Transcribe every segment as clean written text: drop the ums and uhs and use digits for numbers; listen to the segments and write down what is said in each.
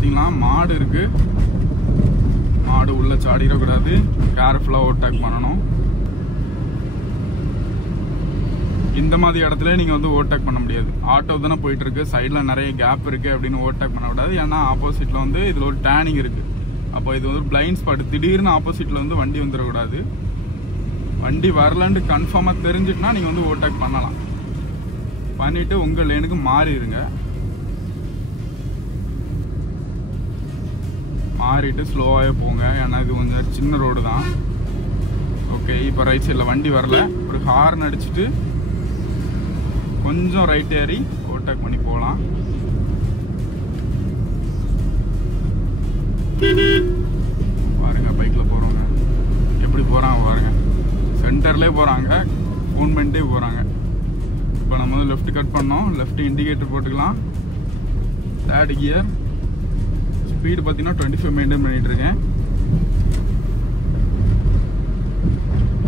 பாத்தீங்கன்னா மாடு இருக்கு. மாடு உள்ள சாடிடக்கூடாது, கேர்ஃபுல்லா ஓவர்டேக் பண்ணணும். இந்த மாதிரி இடத்துல நீங்க வந்து ஓவர்டேக் பண்ண முடியாது. ஆட்டோ தானே போயிட்டு இருக்கு, சைட்ல நிறைய கேப் இருக்கு அப்படின்னு ஓவர்டேக் பண்ண கூடாது. ஏன்னா ஆப்போசிட்ல வந்து இதுல ஒரு டேர்னிங் இருக்கு. அப்போ இது வந்து பிளைண்ட் ஸ்பாட். திடீர்னு ஆப்போசிட்ல வந்து வண்டி வந்துடக்கூடாது. வண்டி வரலன்னு கன்ஃபார்மா தெரிஞ்சிட்டுனா நீங்க வந்து ஓவர்டேக் பண்ணலாம். பண்ணிட்டு உங்க லேனுக்கு மாறிடுங்க. மாறிட்டு ஸ்லோவாகவே போங்க. ஏன்னா இது கொஞ்சம் சின்ன ரோடு தான். ஓகே, இப்போ ரைட் சைடில் வண்டி வரல. ஒரு ஹார்ன் அடிச்சுட்டு கொஞ்சம் ரைட் ஏறி ஓவர்டேக் பண்ணி போகலாம். பாருங்க பைக்கில் போகிறவங்க எப்படி போகிறாங்க பாருங்க. சென்டர்லேயே போகிறாங்க, ஃபோன் பண்ணிட்டே போகிறாங்க. இப்போ நம்ம வந்து லெஃப்ட் கட் பண்ணோம். லெஃப்ட் இண்டிகேட்டர் போட்டுக்கலாம். Third gear. ஸ்பீடு பார்த்தீங்கன்னா 25 மெயின்டைன் பண்ணிட்டு இருக்கேன்.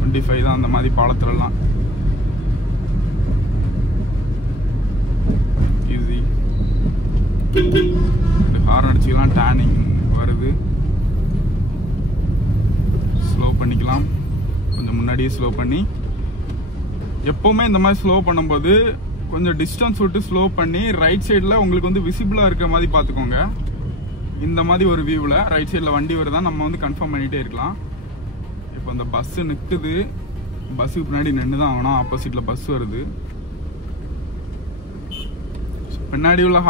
25 தான் அந்த மாதிரி பாலத்துலலாம். ஈஸி. ஹார்ன் அடிச்சுக்கலாம். டேர்னிங் வருது. ஸ்லோ பண்ணிக்கலாம். கொஞ்சம் முன்னாடியே ஸ்லோ பண்ணி. எப்பவுமே இந்த மாதிரி ஸ்லோ பண்ணும்போது கொஞ்சம் டிஸ்டன்ஸ் விட்டு ஸ்லோ பண்ணி ரைட் சைடில் உங்களுக்கு வந்து விசிபிளாக இருக்கிற மாதிரி பார்த்துக்கோங்க. இந்த மாதிரி ஒரு வியூவில் ரைட் சைடில் வண்டி வருதா நம்ம வந்து கன்ஃபார்ம் பண்ணிகிட்டே இருக்கலாம். இப்போ அந்த பஸ்ஸு நிற்குது. பஸ்ஸுக்கு பின்னாடி நின்று தான் ஆகணும். ஆப்போசிட்டில் பஸ் வருது. பின்னாடி உள்ள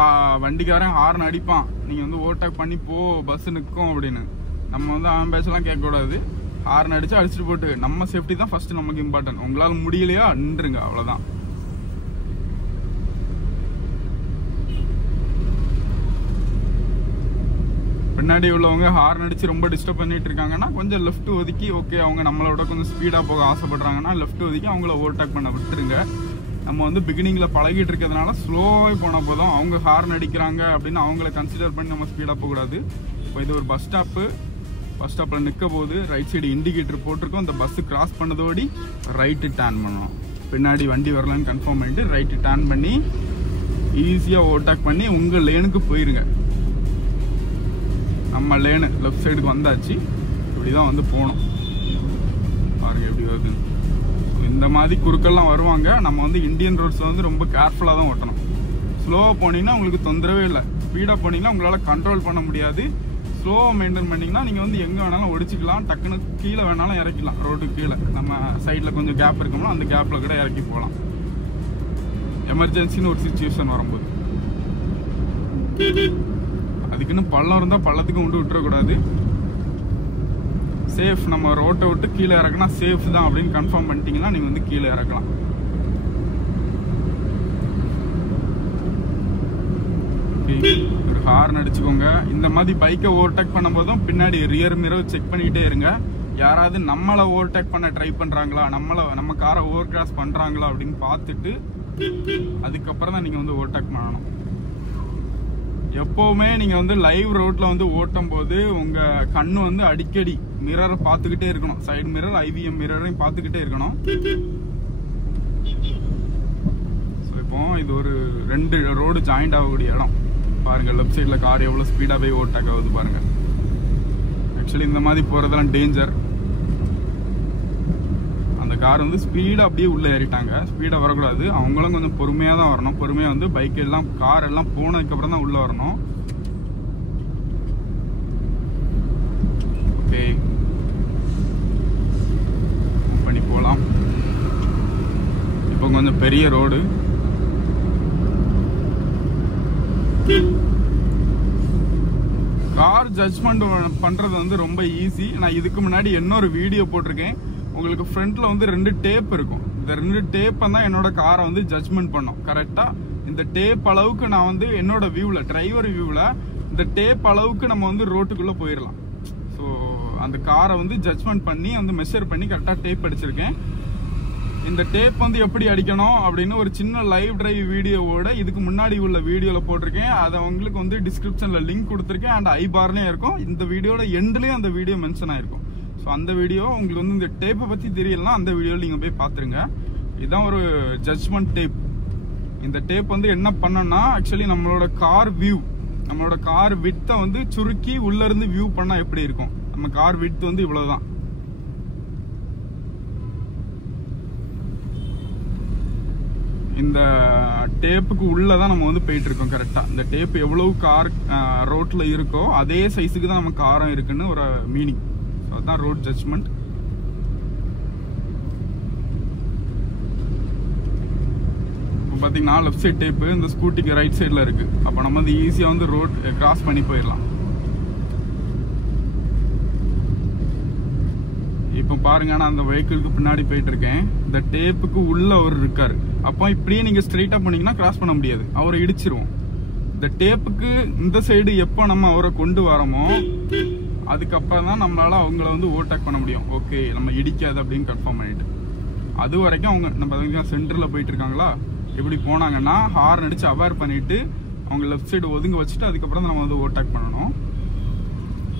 வண்டிக்காரன் ஹார்ன் அடிப்பான், நீங்கள் வந்து ஓவர்டேக் பண்ணி போ, பஸ்ஸு நிற்கும் அப்படின்னு. நம்ம வந்து அவன் பேச்செல்லாம் கேட்கக்கூடாது. ஹார்ன் அடிச்சு அடிச்சுட்டு போட்டு நம்ம சேஃப்டி தான் ஃபர்ஸ்ட் நமக்கு இம்பார்ட்டன்ட். உங்களால் முடியலையா நின்றுங்க, அவ்வளோதான். பின்னாடி உள்ளவங்க ஹார்ன் அடிச்சு ரொம்ப டிஸ்டர்ப் பண்ணிட்டு இருக்காங்கன்னா கொஞ்சம் லெஃப்ட் ஒதுக்கி, ஓகே அவங்க நம்மளோட கொஞ்சம் ஸ்பீடாக போக ஆசைப்படுறாங்கன்னா லெஃப்ட் ஒதுக்கி அவங்கள ஓவர்டேக் பண்ண விட்டுருங்க. நம்ம வந்து பிகினிங்ல பழகிட்டு இருக்கிறதுனால ஸ்லோவாக போனால் போதும். அவங்க ஹார்ன் அடிக்கிறாங்க அப்படின்னு அவங்கள கன்சிடர் பண்ணி நம்ம ஸ்பீடாக போகக்கூடாது. இப்போ இது ஒரு பஸ் ஸ்டாப்பு. பஸ் ஸ்டாப்பில் நிற்க போது ரைட் சைடு இண்டிகேட்டர் போட்டிருக்கோம். அந்த பஸ்ஸு கிராஸ் பண்ணதோடி ரைட்டு டேர்ன் பண்ணணும். பின்னாடி வண்டி வரலான்னு கன்ஃபார்ம் பண்ணிட்டு ரைட்டு டேர்ன் பண்ணி ஈஸியாக ஓவர்டேக் பண்ணி உங்கள் லேனுக்கு போயிருங்க. நம்ம லேனு லெஃப்ட் சைடுக்கு வந்தாச்சு. இப்படி தான் வந்து போகணும். பாருங்க எப்படி வருது. இந்த மாதிரி குறுக்கெல்லாம் வருவாங்க. நம்ம வந்து இந்தியன் ரோட்ஸில் வந்து ரொம்ப கேர்ஃபுல்லாக தான் ஓட்டணும். ஸ்லோவாக போனீங்கன்னா உங்களுக்கு தொந்தரவே இல்லை. ஸ்பீடாக போனீங்கன்னா உங்களால் கண்ட்ரோல் பண்ண முடியாது. ஸ்லோவாக மெயின்டைன் பண்ணிங்கன்னா நீங்கள் வந்து எங்கே வேணாலும் ஒடிச்சிக்கலாம். டக்குன்னு கீழே வேணாலும் இறக்கிக்கலாம். ரோட்டுக்கு கீழே நம்ம சைடில் கொஞ்சம் கேப் இருக்கோம்னா அந்த கேப்பில் கூட இறக்கி போகலாம். எமர்ஜென்சின்னு ஒரு சிச்சுவேஷன் வரும்போது. அதுக்குன்னு பள்ளம் இருந்தால் பள்ளத்துக்கு கொண்டு விட்டுறக்கூடாது. சேஃப். நம்ம ரோட்டை விட்டு கீழே இறக்குனா சேஃப் தான் அப்படின்னு கன்ஃபார்ம் பண்ணிட்டீங்கன்னா நீங்கள் வந்து கீழே இறக்கலாம். ஒரு ஹார்ன் அடிச்சுக்கோங்க. இந்த மாதிரி பைக்கை ஓவர்டேக் பண்ணும்போதும் பின்னாடி ரியர் மிரர் செக் பண்ணிக்கிட்டே இருங்க. யாராவது நம்மளை ஓவர்டேக் பண்ண ட்ரை பண்ணுறாங்களா, நம்ம காரை ஓவர் கிராஸ் பண்ணுறாங்களா அப்படின்னு பார்த்துட்டு அதுக்கப்புறம் தான் நீங்கள் வந்து ஓவர்டேக் பண்ணணும். எப்பவுமே நீங்க வந்து லைவ் ரோட்ல வந்து ஓட்டும் போது உங்க கண்ணு வந்து அடிக்கடி மிரரை பார்த்துக்கிட்டே இருக்கணும். சைடு மிரர், ஐவிஎம் மிரரையும் பார்த்துக்கிட்டே இருக்கணும். இப்போ இது ஒரு 2 ரோடு ஜாயிண்ட் ஆகக்கூடிய இடம். பாருங்க லெஃப்ட் சைட்ல கார் எவ்வளவு ஸ்பீடா போய் ஓவர்டேக் ஆகுது பாருங்க. ஆக்சுவலி இந்த மாதிரி போறதெல்லாம் டேஞ்சர். அந்த கார் வந்து ஸ்பீடா அப்படியே உள்ள ஏறிட்டாங்க. ஸ்பீடா வரக்கூடாது. அவங்களும் கொஞ்சம் பொறுமையா தான் வரணும். பொறுமையா வந்து பைக் எல்லாம் கார் எல்லாம் போனதுக்கு அப்புறம் தான் உள்ள வரணும். ஓகே, பண்ணி போலாம். இப்போ கொஞ்சம் பெரிய ரோடு. கார் ஜட்ஜ்மெண்ட் பண்றது வந்து ரொம்ப ஈஸி. நான் இதுக்கு முன்னாடி இன்னொரு வீடியோ போட்டிருக்கேன். உங்களுக்கு ஃப்ரண்ட்ல வந்து 2 டேப் இருக்கும். இந்த 2 டேப்பை தான் என்னோட காரை வந்து ஜட்ஜ்மெண்ட் பண்ணும். கரெக்டா இந்த டேப் அளவுக்கு நான் வந்து என்னோட வியூல, டிரைவர் வியூல இந்த டேப் அளவுக்கு நம்ம வந்து ரோட்டுக்குள்ள போயிடலாம். ஸோ அந்த காரை வந்து ஜட்ஜ்மெண்ட் பண்ணி வந்து மெஷர் பண்ணி கரெக்டா டேப் அடிச்சிருக்கேன். இந்த டேப் வந்து எப்படி அடிக்கணும் அப்படின்னு ஒரு சின்ன லைவ் டிரைவ் வீடியோவோட இதுக்கு முன்னாடி உள்ள வீடியோல போட்டிருக்கேன். அதை உங்களுக்கு வந்து டிஸ்கிரிப்ஷன்ல லிங்க் கொடுத்துருக்கேன். அண்ட் ஐ பார்லயும் இருக்கும். இந்த வீடியோட எண்ட்லயும் அந்த வீடியோ மென்ஷன் ஆயிருக்கும். ஸோ அந்த வீடியோ உங்களுக்கு வந்து இந்த டேப்பை பத்தி தெரியலாம், அந்த வீடியோவில் நீங்க போய் பாத்துருங்க. இதுதான் ஒரு ஜட்ஜ்மெண்ட் டேப். இந்த டேப் வந்து என்ன பண்ணோம்னா ஆக்சுவலி நம்மளோட கார் வியூ நம்மளோட கார் விட்த்தை வந்து சுருக்கி உள்ள இருந்து வியூ பண்ணா எப்படி இருக்கும். நம்ம கார் விட்த் வந்து இவ்வளவுதான். இந்த டேப்புக்கு உள்ளதான் நம்ம வந்து போயிட்டு இருக்கோம். கரெக்டா இந்த டேப் எவ்வளவு கார் ரோட்ல இருக்கோ அதே சைஸுக்கு தான் நம்ம காரம் இருக்குன்னு ஒரு மீனிங். அதுதான் ரோட் ஜட்ஜ்மெண்ட். பாத்தீங்கன்னா லெஃப்ட் சைட் டேப் இந்த ஸ்கூட்டிக்கு ரைட் சைட்ல இருக்கு. அப்ப நம்ம வந்து ஈஸியா வந்து ரோட் கிராஸ் பண்ணி போயிடலாம். இப்ப பாருங்க, நான் அந்த வெஹிக்கிளுக்கு பின்னாடி போயிட்டு இருக்கேன். இந்த டேப்புக்கு உள்ள அவர் இருக்காரு. அப்போ இப்படியே நீங்க ஸ்ட்ரெயிட்டா போனீங்கன்னா கிராஸ் பண்ண முடியாது, அவரை இடிச்சிருவோம். இந்த டேப்புக்கு இந்த சைடு எப்போ நம்ம அவரை கொண்டு வரோமோ அதுக்கப்புறம் தான் நம்மளால அவங்கள வந்து ஓவர்டேக் பண்ண முடியும். ஓகே, நம்ம இடிக்காது அப்படின்னு கன்ஃபார்ம் பண்ணிட்டு. அது வரைக்கும் அவங்க நம்ம சென்டர்ல போயிட்டு இருக்காங்களா, எப்படி போனாங்கன்னா ஹார்ன் அடிச்சு அவேர் பண்ணிட்டு அவங்க லெஃப்ட் சைடு ஒதுங்க வச்சுட்டு அதுக்கப்புறம் நம்ம வந்து ஓவர்டேக் பண்ணணும்.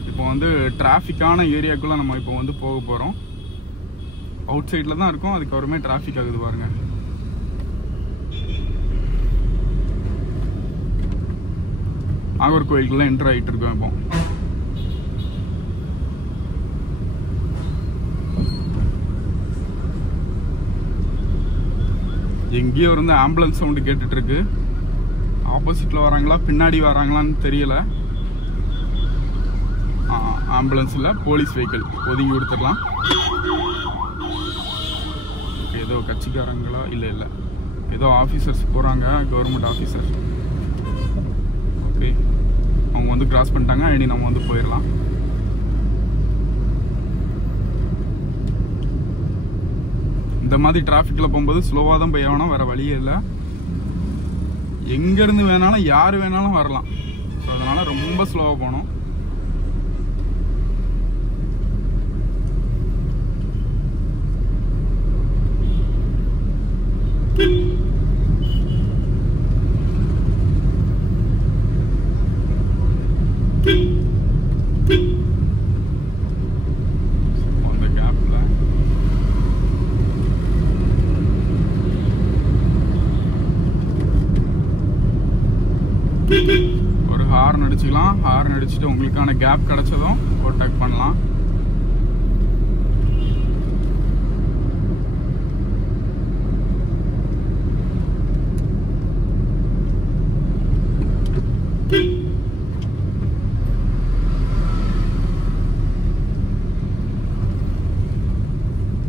இப்போ வந்து டிராஃபிக்கான ஏரியாக்குள்ள நம்ம இப்போ வந்து போக போறோம். அவுட் சைட்ல தான் இருக்கும், அதுக்கப்புறமே டிராஃபிக் ஆகுது பாருங்க. நாகர்கோயிலுக்குள்ள என்டர் ஆகிட்டு இருக்கோம். இப்போ எங்கேயோ இருந்து ஆம்புலன்ஸ் சவுண்டு கேட்டுட்டு இருக்கு. ஆப்போசிட்ல வராங்களா பின்னாடி வராங்களான்னு தெரியல. ஆம்புலன்ஸ் இல்ல, போலீஸ் வெஹிக்கிள். ஒதுங்கி கொடுத்துடலாம். ஏதோ கட்சிக்காரங்களா? இல்ல இல்ல, ஏதோ ஆபீசர்ஸ் போறாங்க, கவர்மெண்ட் ஆபீசர். ஓகே, அவங்க வந்து கிராஸ் பண்ணிட்டாங்க. இனி நம்ம வந்து போயிடலாம். இந்த மாதிரி டிராஃபிக்ல போகும்போது ஸ்லோவா தான் போய் ஆகணும், வேற வழியே இல்லை. எங்க இருந்து வேணாலும் யாரு வேணாலும் வரலாம். அதனால ரொம்ப ஸ்லோவா போகணும். ஒரு ஹார்ன் அடிச்சுக்கலாம். ஹார்ன் அடிச்சுட்டு உங்களுக்கான கேப் கிடைச்சதும் ஓவர்டேக் பண்ணலாம்.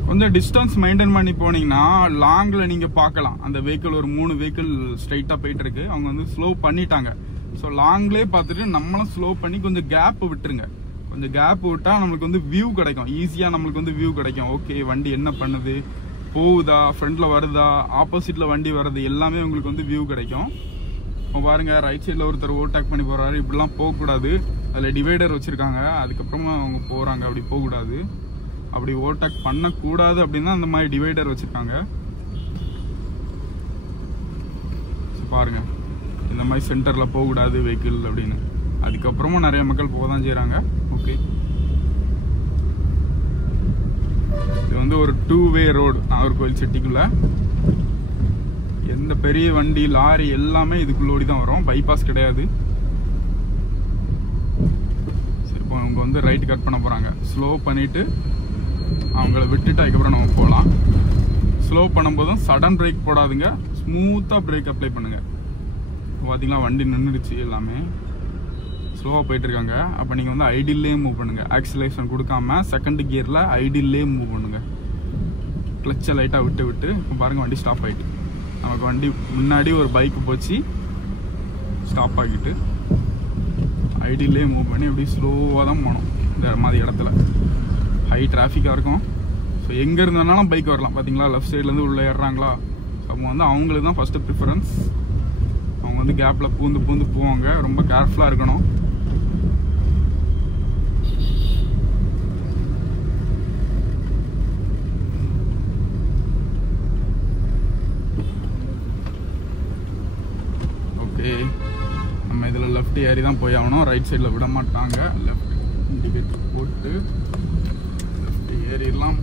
கொஞ்சம் டிஸ்டன்ஸ் மெயின்டைன் பண்ணி போனீங்கன்னா லாங்ல நீங்க பார்க்கலாம். அந்த வெஹிக்கிள் ஒரு 3 வெஹிக்கிள் ஸ்ட்ரைட்டா போயிட்டு இருக்கு. அவங்க வந்து ஸ்லோ பண்ணிட்டாங்க. ஸோ லாங்லேயே பார்த்துட்டு நம்மளும் ஸ்லோ பண்ணி கொஞ்சம் கேப் விட்டுருங்க. கொஞ்சம் கேப் விட்டா நம்மளுக்கு வந்து வியூ கிடைக்கும். ஈஸியா நம்மளுக்கு வந்து வியூ கிடைக்கும். ஓகே, வண்டி என்ன பண்ணுது, போகுதா, ஃப்ரண்ட்ல வருதா, ஆப்போசிட்ல வண்டி வருது, எல்லாமே உங்களுக்கு வந்து வியூ கிடைக்கும். இப்போ பாருங்க, ரைட் சைட்ல ஒருத்தர் ஓவர்டேக் பண்ணி போறாரு. இப்படிலாம் போகக்கூடாது. அதில் டிவைடர் வச்சிருக்காங்க. அதுக்கப்புறமா அவங்க போறாங்க. அப்படி போகக்கூடாது. அப்படி ஓவர்டேக் பண்ணக்கூடாது அப்படின்னா அந்த மாதிரி டிவைடர் வச்சிருக்காங்க. பாருங்க, இந்த மாதிரி சென்டர்ல போகக்கூடாது வெஹிக்கிள் அப்படின்னு. அதுக்கப்புறமா நிறைய மக்கள் போக தான் செய்யறாங்க. ஓகே, இது வந்து ஒரு 2-வே ரோடு நாகர்கோவில் சிட்டிக்குள்ள. எந்த பெரிய வண்டி, லாரி எல்லாமே இதுக்குள்ளோடி தான் வரும். பைபாஸ் கிடையாது. சரி, இப்போ அவங்க வந்து ரைட் கட் பண்ண போறாங்க. ஸ்லோ பண்ணிட்டு அவங்கள விட்டுட்டு அதுக்கப்புறம் நம்ம போகலாம். ஸ்லோ பண்ணும்போதும் சடன் பிரேக் போடாதுங்க, ஸ்மூத்தா பிரேக் அப்ளை பண்ணுங்க. பாத்தீங்களா, வண்டி நின்றுடுச்சு. எல்லாமே ஸ்லோவா போயிட்டு இருக்காங்க. அப்ப நீங்க வந்து ஐடில்லே மூவ் பண்ணுங்க. ஆக்சிலேஷன் கொடுக்காம செகண்ட் கியர்ல ஐடில்லே மூவ் பண்ணுங்க. கிளச்சை லைட்டா விட்டு விட்டு. இப்போ பாருங்க, வண்டி ஸ்டாப் ஆயிட்டு. நமக்கு வண்டி முன்னாடி ஒரு பைக் போச்சு, ஸ்டாப் ஆகிட்டு ஐடில்லே மூவ் பண்ணி இப்படி ஸ்லோவா தான் போகணும். இந்த மாதிரி இடத்துல ஹை டிராஃபிக்காக இருக்கும். ஸோ எங்கே இருந்தனாலும் பைக் வரலாம். பார்த்தீங்களா, லெஃப்ட் சைட்லேருந்து உள்ளே ஏறுறாங்களா. அப்போ வந்து அவங்களுக்கு தான் ஃபஸ்ட்டு ப்ரிஃபரன்ஸ். அவங்க வந்து கேப்பில் பூந்து பூந்து போவாங்க. ரொம்ப கேர்ஃபுல்லாக இருக்கணும். ஓகே, நம்ம இதில் லெஃப்ட் ஏறி தான் போய் ஆகணும். ரைட் சைடில் விட மாட்டாங்க. லெஃப்ட் இண்டிகேட்டர் போட்டு ஏறிடலாம்.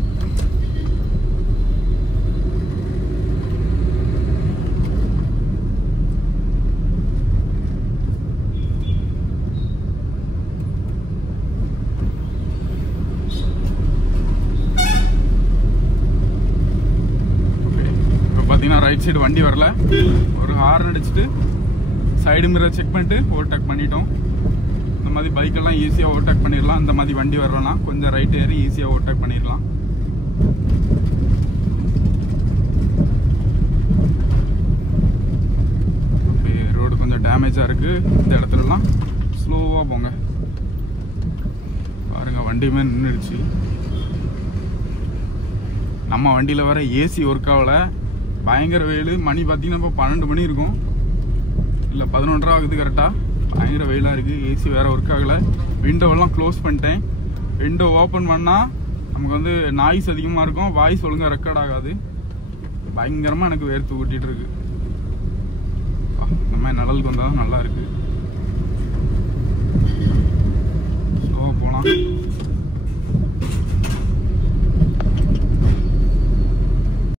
பார்த்தீங்கன்னா ரைட் சைடு வண்டி வரல. ஒரு ஹார்ன் அடிச்சுட்டு சைடு மிரர் செக் பண்ணிட்டு ஓவர்டேக் பண்ணிட்டோம். இந்த மாதிரி பைக்கெல்லாம் ஈஸியாக ஓவர்டேக் பண்ணிடலாம். இந்த மாதிரி வண்டி வரலன்னா கொஞ்சம் ரைட் ஏறி ஈஸியாக ஓவர்டேக் பண்ணிடலாம். ரோடு கொஞ்சம் டேமேஜாக இருக்குது. இந்த இடத்துலலாம் ஸ்லோவாக போங்க. பாருங்கள் வண்டியுமே நின்றுடுச்சு. நம்ம வண்டியில் வர ஏசி ஒர்க் ஆகல. பயங்கர வெயில். மணி பார்த்தீங்கன்னா இப்போ 12 மணி இருக்கும், இல்லை 11:30 ஆகுது கரெக்டாக. பயங்கர வெயிலாக இருக்குது. ஏசி வேறு ஒர்க் ஆகலை. விண்டோவெல்லாம் க்ளோஸ் பண்ணிட்டேன். விண்டோ ஓப்பன் பண்ணால் நமக்கு வந்து நாய்ஸ் அதிகமாக இருக்கும், வாய்ஸ் ஒழுங்காக ரெக்கார்ட் ஆகாது. பயங்கரமாக எனக்கு வேர்த்து ஊட்டிகிட்டு இருக்கு. இந்த மாதிரி நிழலுக்கு வந்தால் தான் நல்லா இருக்குது.